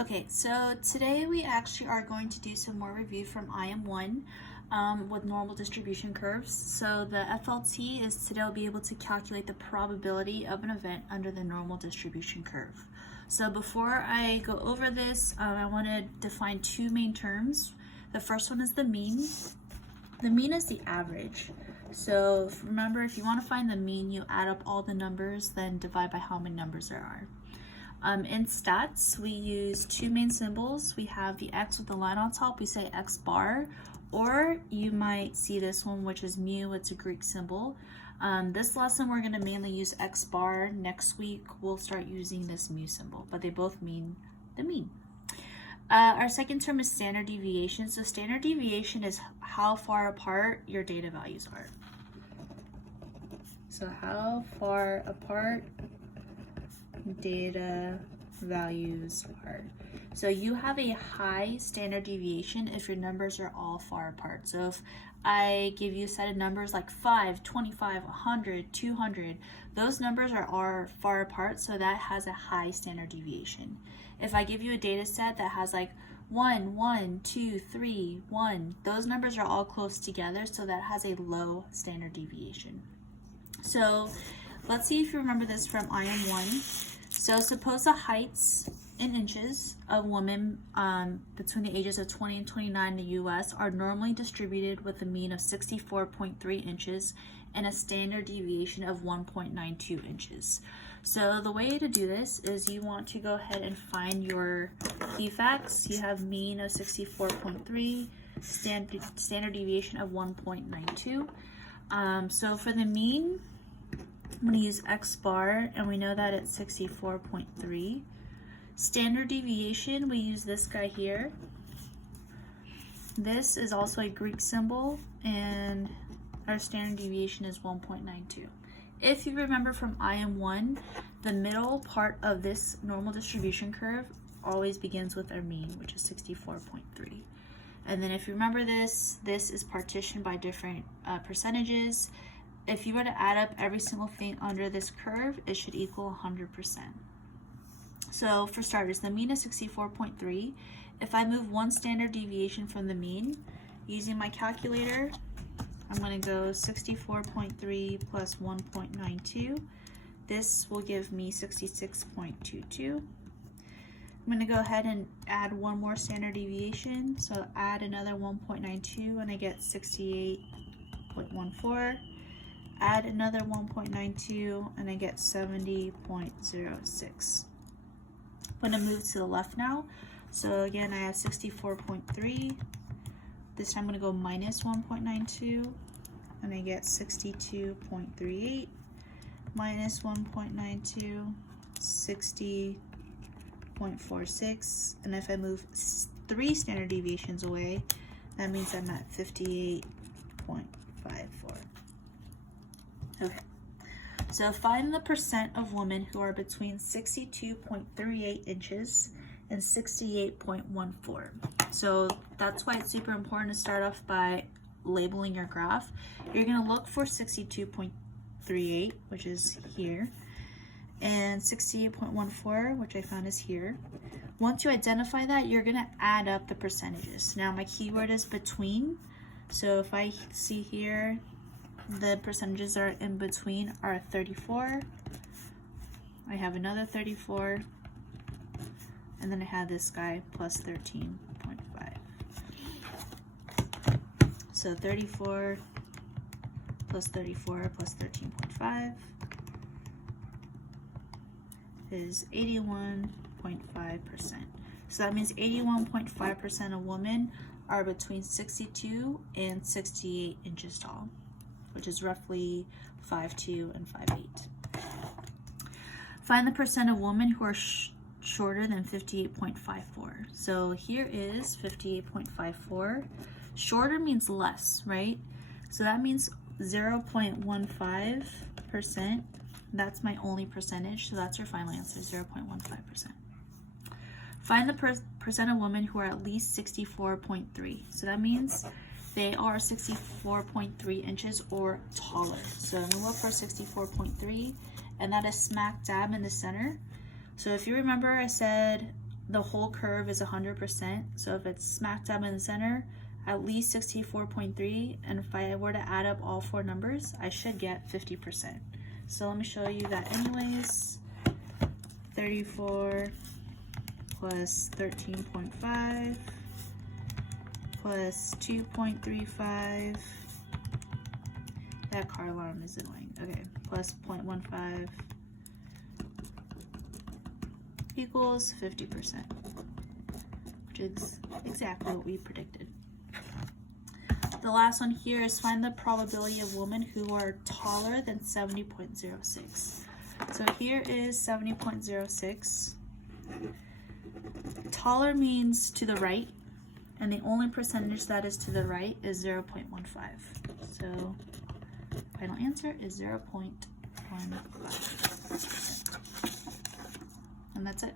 Okay, so today we actually are going to do some more review from IM1 with normal distribution curves. So the FLT is today I'll be able to calculate the probability of an event under the normal distribution curve. So before I go over this, I want to define two main terms. The first one is the mean. The mean is the average. So remember, if you want to find the mean, you add up all the numbers, then divide by how many numbers there are. In stats, we use two main symbols. We have the X with the line on top, we say X bar, or you might see this one, which is mu, it's a Greek symbol. This lesson, we're gonna mainly use X bar. Next week, we'll start using this mu symbol, but they both mean the mean. Our second term is standard deviation. So standard deviation is how far apart your data values are. So how far apart data values are. So you have a high standard deviation if your numbers are all far apart. So if I give you a set of numbers like 5, 25, 100, 200, those numbers are far apart, so that has a high standard deviation. If I give you a data set that has like 1, 1, 2, 3, 1, those numbers are all close together, so that has a low standard deviation. So let's see if you remember this from IM1. So suppose the heights in inches of women between the ages of 20 and 29 in the US are normally distributed with a mean of 64.3 inches and a standard deviation of 1.92 inches. So the way to do this is you want to go ahead and find your key facts. You have mean of 64.3, standard deviation of 1.92. So for the mean, I'm going to use X bar, and we know that it's 64.3. Standard deviation, we use this guy here. This is also a Greek symbol, and our standard deviation is 1.92. If you remember from IM1, the middle part of this normal distribution curve always begins with our mean, which is 64.3. And then if you remember this is partitioned by different percentages. If you were to add up every single thing under this curve, it should equal 100%. So for starters, the mean is 64.3. If I move one standard deviation from the mean, using my calculator, I'm going to go 64.3 plus 1.92. This will give me 66.22. I'm going to go ahead and add one more standard deviation. So add another 1.92 and I get 68.14. Add another 1.92 and I get 70.06. I'm going to move to the left now. So again, I have 64.3. This time I'm going to go minus 1.92 and I get 62.38. Minus 1.92, 60.46. And if I move 3 standard deviations away, that means I'm at 58.54. Okay, so find the percent of women who are between 62.38 inches and 68.14. So that's why it's super important to start off by labeling your graph. You're going to look for 62.38, which is here, and 68.14, which I found is here. Once you identify that, you're going to add up the percentages. Now my keyword is between, so if I see here, the percentages are in between are 34. I have another 34. And then I have this guy plus 13.5. So 34 plus 34 plus 13.5 is 81.5%. So that means 81.5% of women are between 62 and 68 inches tall, which is roughly 5'2" and 5'8". Find the percent of women who are shorter than 58.54. So here is 58.54. Shorter means less, right? So that means 0.15%. That's my only percentage, so that's your final answer, 0.15%. Find the percent of women who are at least 64.3. So that means they are 64.3 inches or taller. So I'm gonna look for 64.3, and that is smack dab in the center. So if you remember, I said the whole curve is 100%. So if it's smack dab in the center, at least 64.3. And if I were to add up all four numbers, I should get 50%. So let me show you that anyways. 34 plus 13.5 plus 2.35. That car alarm is annoying. Okay, plus 0.15 equals 50%, which is exactly what we predicted. The last one here is find the probability of women who are taller than 70.06. So here is 70.06. Taller means to the right, and the only percentage that is to the right is 0.15. So final answer is 0.15%. And that's it.